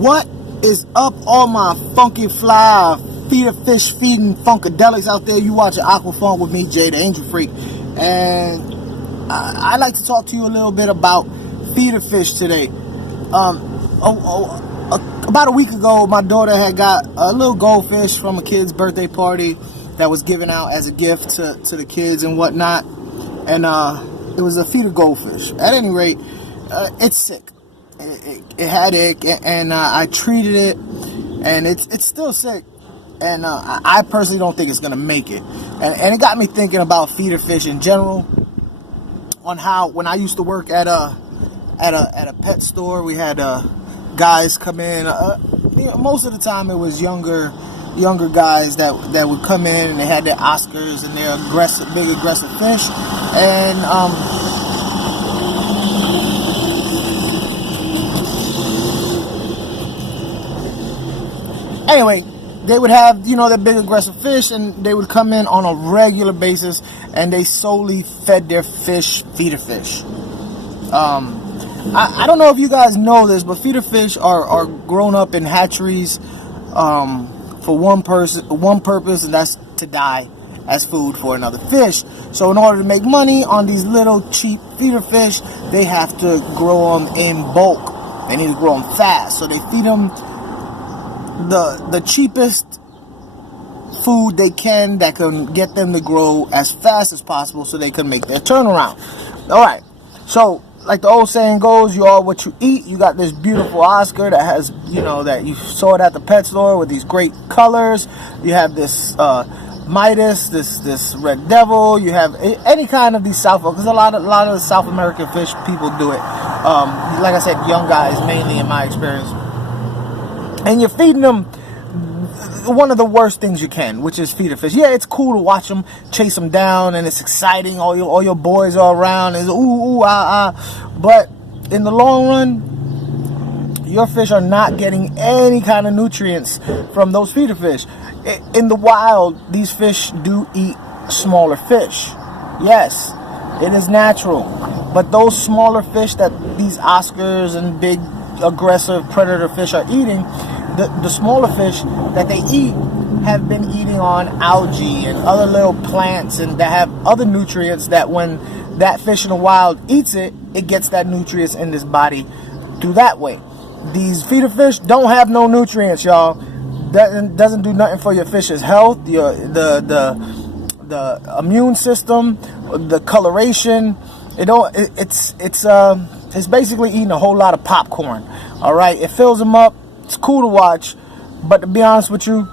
What is up, all my funky fly feeder fish feeding funkadelics out there? You watching Aquafunk with me, Jay the Angel Freak, and I'd like to talk to you a little bit about feeder fish today. About a week ago, my daughter had got a little goldfish from a kid's birthday party that was given out as a gift to the kids and whatnot, and it was a feeder goldfish. At any rate, it's sick. It had ick, and I treated it, and it's still sick, and I personally don't think it's gonna make it. And it got me thinking about feeder fish in general, on how when I used to work at a pet store, we had guys come in. Most of the time, it was younger guys that would come in, and they had their Oscars and their big aggressive fish, and anyway, they would have, their big aggressive fish, and they would come in on a regular basis, and they solely fed their fish feeder fish. I don't know if you guys know this, but feeder fish are grown up in hatcheries for one purpose, and that's to die as food for another fish. So in order to make money on these little cheap feeder fish, they have to grow them in bulk. They need to grow them fast, so they feed them the cheapest food they can that can get them to grow as fast as possible so they can make their turnaround. Alright, so like the old saying goes, you are what you eat. You got this beautiful Oscar that has, that you saw it at the pet store with these great colors. You have this Midas, this Red Devil. You have any kind of these South, because a lot of the South American fish people do it. Like I said, young guys mainly in my experience. And you're feeding them one of the worst things you can, which is feeder fish. Yeah, it's cool to watch them, chase them down, and it's exciting. All your boys are around, and it's ooh, ah. But in the long run, your fish are not getting any kind of nutrients from those feeder fish. In the wild, these fish do eat smaller fish. Yes, it is natural. But those smaller fish that these Oscars and big aggressive predator fish are eating, the smaller fish that they eat have been eating on algae and other little plants, and that have other nutrients that when that fish in the wild eats it gets that nutrients in this body through that way. These feeder fish don't have no nutrients, y'all. That doesn't do nothing for your fish's health, the immune system, the coloration. It's basically eating a whole lot of popcorn. All right, it fills them up. It's cool to watch, but to be honest with you,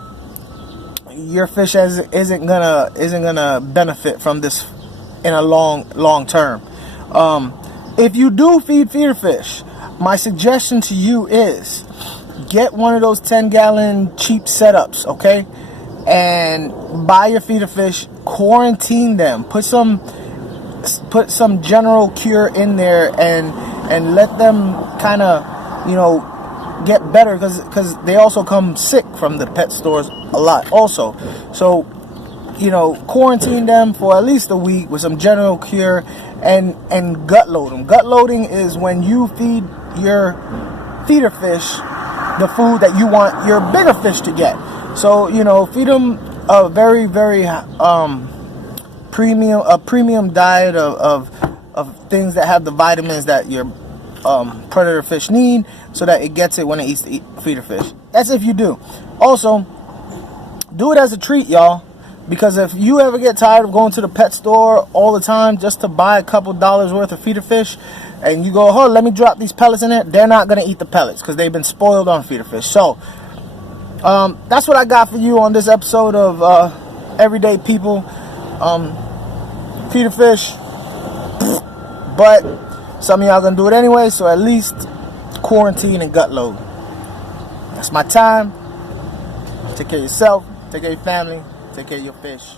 your fish isn't gonna benefit from this in a long term. If you do feed feeder fish, my suggestion to you is get one of those 10-gallon cheap setups, okay? And buy your feeder fish, quarantine them, put some general cure in there, and let them kind of, get better, because they also come sick from the pet stores a lot also. So, quarantine them for at least a week with some general cure, and gut load them. Gut loading is when you feed your feeder fish the food that you want your bigger fish to get. So, feed them a very, very premium diet of things that have the vitamins that your predator fish need, so that it gets it when it eats the feeder fish. That's if you do. Also, do it as a treat, y'all, because if you ever get tired of going to the pet store all the time just to buy a couple dollars worth of feeder fish, and you go, let me drop these pellets in there, they're not going to eat the pellets because they've been spoiled on feeder fish. So that's what I got for you on this episode of Everyday People. Feeder fish, but some of y'all gonna do it anyway, so at least quarantine and gut load. That's my time. Take care of yourself, take care of your family, take care of your fish.